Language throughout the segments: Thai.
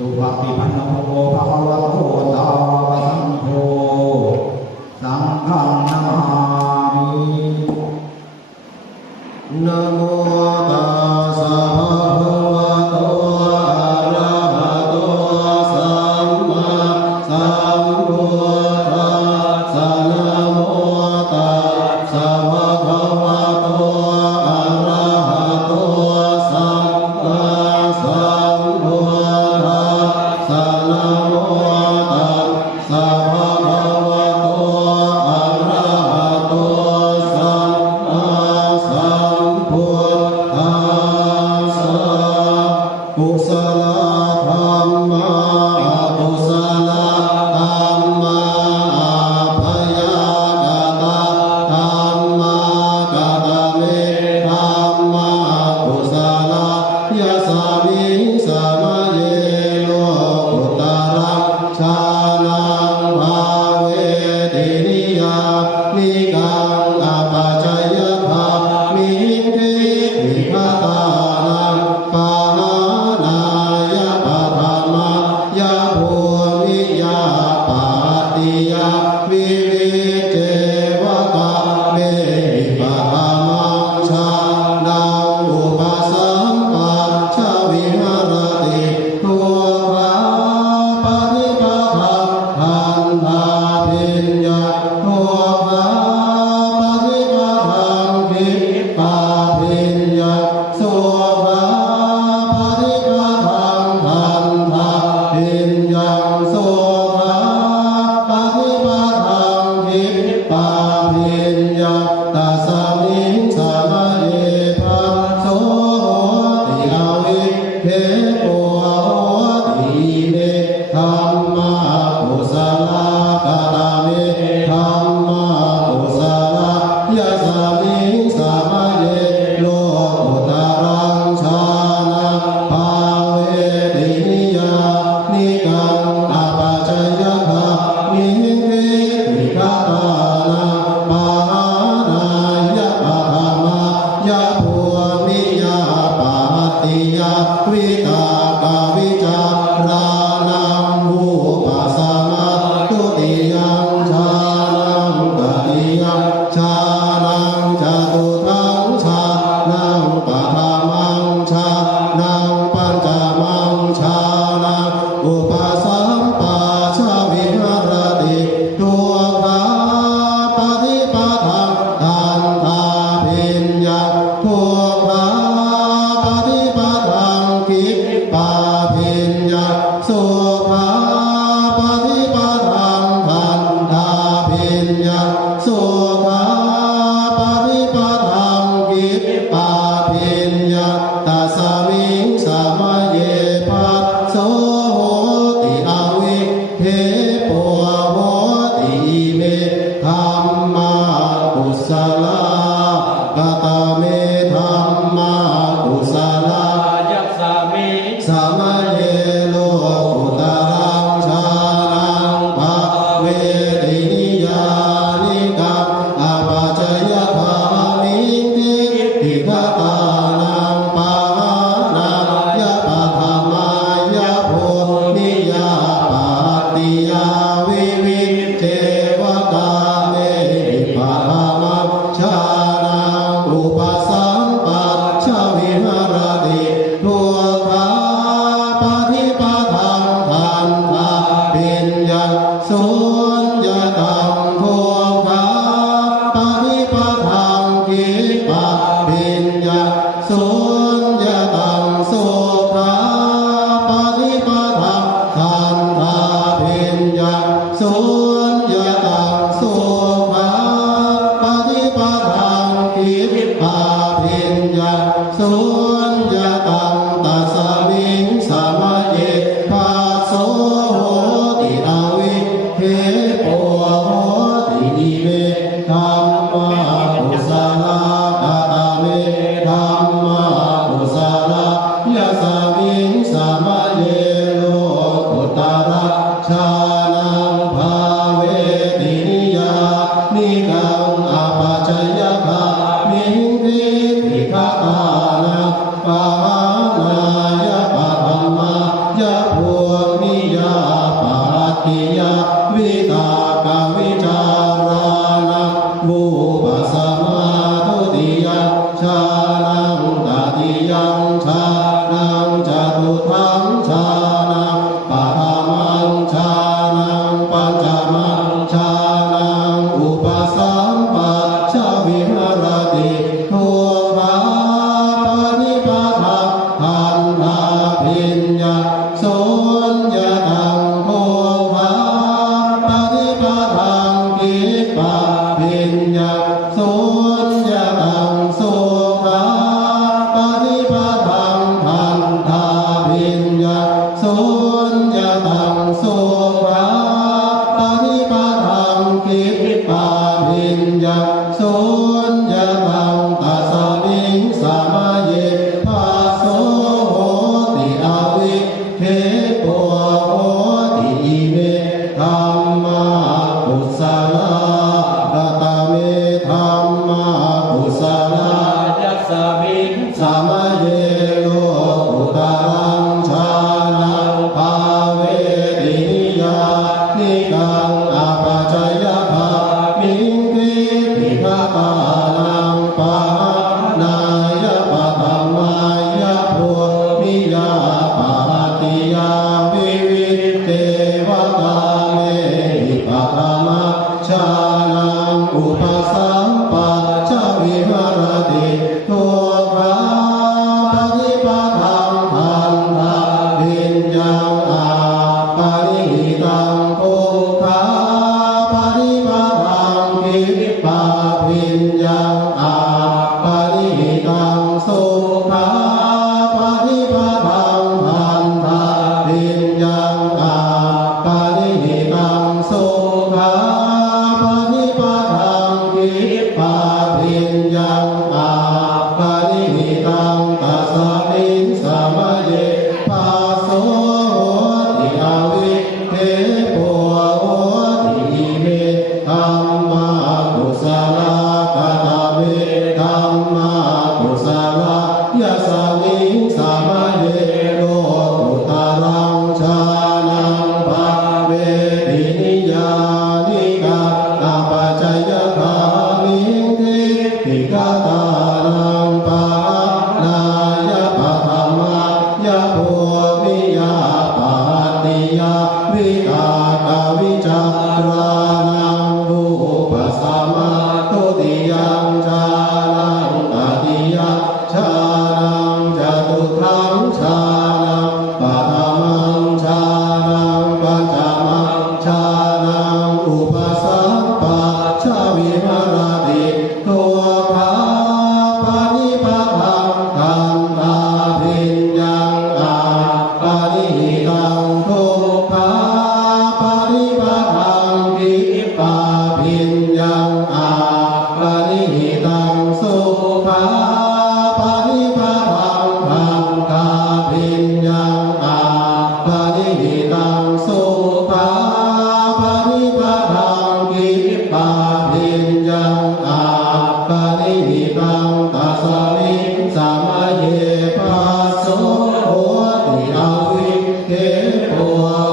สุปฏิปันโนภะคะวะโตสาวกสังโฆสังฆังนามามินะโมตัสสะภะคะวะโตอะระหะโตสัมมาสัมพุทธัสสะนะโมตัสสะภะคะวะโตอะระหะโตสัมมาสัมพุทธัสสะนะโมตัสสะภะคะวะโตอะระหะโตสัมมาสัมพุทธัสสะกุศลธัมมากุศลธัมมาพยากตาธัมมากตเมธัมมากุศลยะสามิสมาเยโลกุตระชานังภาเวทินิยานิกังอปัจจยภามิเทวิคตานังปาหานายะปะธรรมายะภูมิยาปาติยาวิวิเจวะกะเมหิปะธรรมังชานังอุปสัมปัชชวิหารติทุกขาปฏิปทาทันทาภิญญาทุกขาปฏิปทาภิปาภิญญาสุขาปฏิปทาทันทาภิญญาสุขาปฏิปทาภิปาภิญญาตัสสมิงสมาเยภัสโสติอาวิเทโกโหติเมธัมมากุศลกตเมธัมมากุศลยะสามิงสมาเยโลกุตรังชานังภาเวทินิยานิกังอปัจจยภามิเทวิคตานังปาหานายะปะธรรมายะภูมิยาปาติยาวิตากาวิจารณังอุปสัมมาตุติยังชานังตติยังชานังจตุทังชานังปะธรรมังชานังปัญจมังชานังอุปสัมปัชชวิหารติทุกขาปฏิปทาทันทาภิญญาทุกขาปฏิปทากิปปาภิญญาสุขาปฏิปทาทันทาภิญญาสุขาปฏิปทากิปปาภิญญาตัสสมิงสมาเยภัสโสติอาวิเทโปโหติเมธัมมากุศลกตเมธัมมากุศลยัสสามิสมาเยโลกุตรังชานังภาเวทินิยานิกังอปัจจยภามิเทวิคตานังปาหานายะปะธรรมายะภูมิยาปาติยาวิวิเจวะกาเมหิปะธรรมังชานังอุปสัมปัชชวิหารติทุกขาปฏิป ตุถังฌานังปะฐามังฌานังปัญจมังฌานังอุปสัมปัชชวิหรติทุกขาปฏิปทาทันทาภิญญาสุญญตังทุกขาปฏิปทากิปปะภิญญาสุญญตังสุขาปฏิปทาทันทาภิญญาสุญญตังสุขาปฏิปทากิปปะภิญญาสุญญตังตัสสมิงสมาเยภาโสโหติอวิเคปะโหติอิเมธัมมากุศลากตเมธัมมากุศลายัสสมิงสมาเยโลกุตรังฌานังภาเวตินิยานิกังอปัจจยภามิงคิปิฆาตานังปะนายปะธรรมายะโพมิยาปะติยาวิวิเตวตาเมหิปะธรรมฌานังอุปสัมปัชชวิหรติทุกขาปฏิปทาทันทาภิญญาอาปริหิตังทุกขาปฏิปทากิปปะภิญญาอาปริหิตังสุขาปฏิปทาทันทาภิญญาอาปริหิตังสุขาปฏิปทากิปปะภิญญาอาปริหิตังตัสสมิงสมาเยภาโสโหติอวิเคปะโหติอิเมธัมมากุศลากตเมธัมมากุศลายัสสมิงสมาเยโลกุตรังฌานังภาเวตินิยานิกังอปัจจยภามิงคิปิฆาตานังปะนายปะธรรมายะโพมิยาปะติยาวิตากวิจารานังรูปสัมมาทุติยังฌานังตติยฌานังจตุถังฌานังปะฐามังฌานังปัญจมังฌานังอุปสัมปัชชวิหรติทุกขาปฏิปทาทันทาภิญญาอาปริหิตังทุกขาปฏิปทากิปปะภิญญาอาปริหิตังสุขาปฏิปทาทันทาภิญญาอาปริหิตังสุขาปฏิปทากิปปะภิญญาอาปริหิตังตัสสมิงสมาเยภาโสโหติอวิเคปะ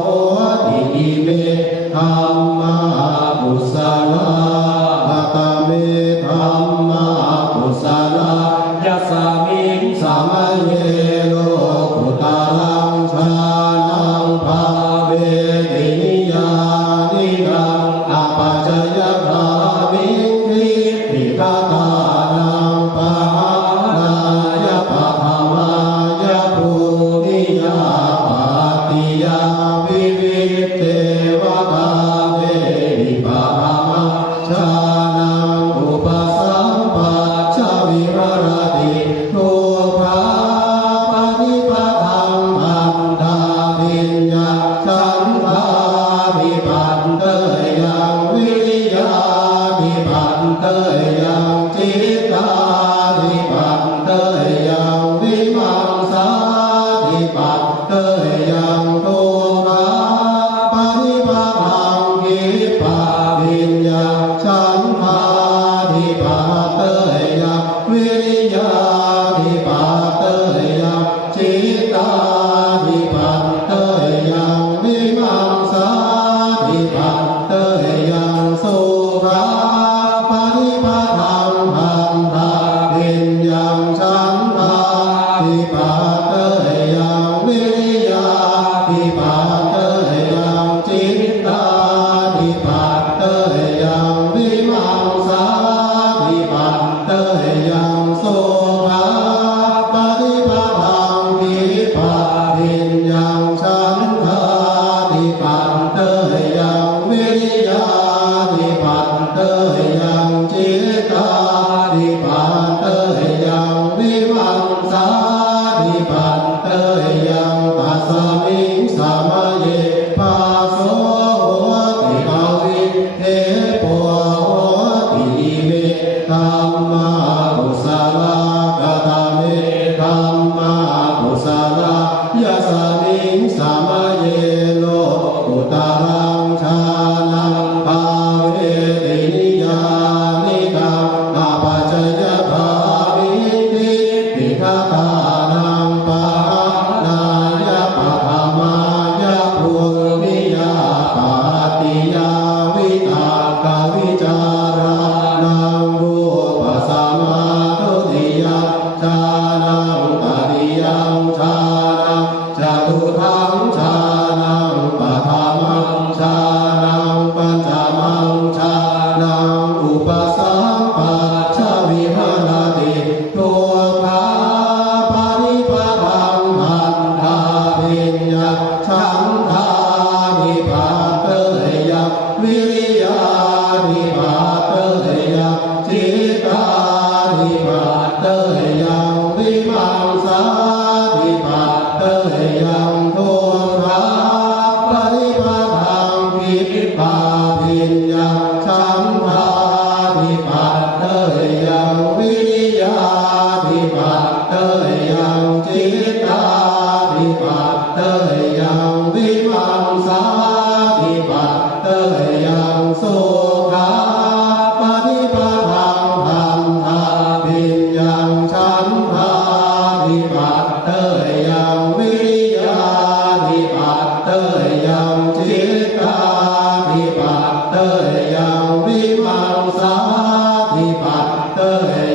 โหติอิเมธัมมากุศลากตเมธัมมากุศลายัสสมิงสมาเยโลกุตรังฌานังภาเวตินิยานิกังอปัจจยภามิงคิปิฆาตานังปะนายปะธรรมายะโพมิยาปะติยาวิวิเตวตาเมหิปะธรรมฌานังอุปสัมปัชชวิหรติทุกขาปฏิปทาทันทาภิญญาฉันทาภิปันเตยังวิริยาภิปันเตยังจิตตาภิปันเตยังวิมังสาภิปันเตยังทุกขาปฏิปทากิปปะภิญญาฉันทาภิปันเตยังวิริยาภิปันเตยังจิตตาภิปันเตยังวิมังสาภิปันเตยังสุขาปฏิปทาทันทาภิญญาฉันทาภิปันเตยังวิ ตุถังชานังปะทามังชานังปัญจมังชานังอุปสัมปัชชวิหารติทุกขาปริปทังหันธาภิญญาฉันทานิพาเตยะวิริยานิพาเตยะจิตตานิพาเตยะวิมังสานิพาเตยะทุกขาปริปทังภิปปาภิญญาฉันทานิพาเตยะวิริยานิพาเตยะจิตตานิพาเตยะวิมังสานิพาเตยะสุขาปฏิปทังธรรมทาภิญญาฉันทานิพาเตยะวิริยานิพาเตยะจิตตานิพาเตยะวิมังสานิพาเต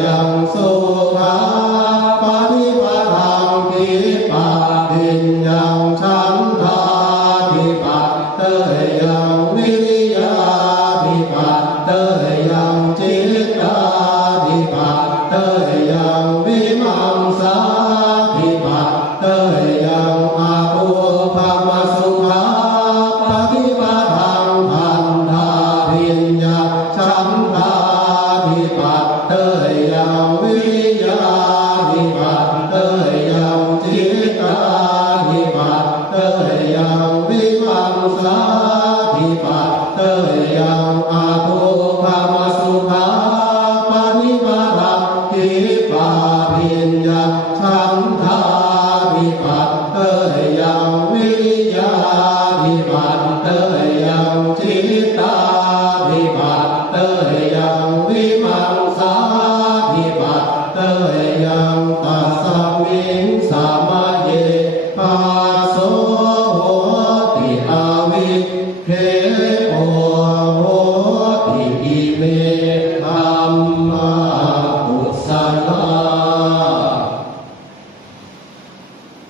ยะสุขาปฏิปทังภิปปาภิญญาฉันทานิพาเตยะวิริยานิพาเตยะจิตตานิพาเตยะวิมังสานิพาเตยะอาภูภวสุขาปฏิปทังพันธาภิญญาฉันทานิพาเตยะวิริยานิพาเตยะจิตตานิพาเตยะวิมังสานิพาเตยะอาภูภวสุขาปฏิปทังภิปปาภิญญาฉันทานิพาเตยะวิ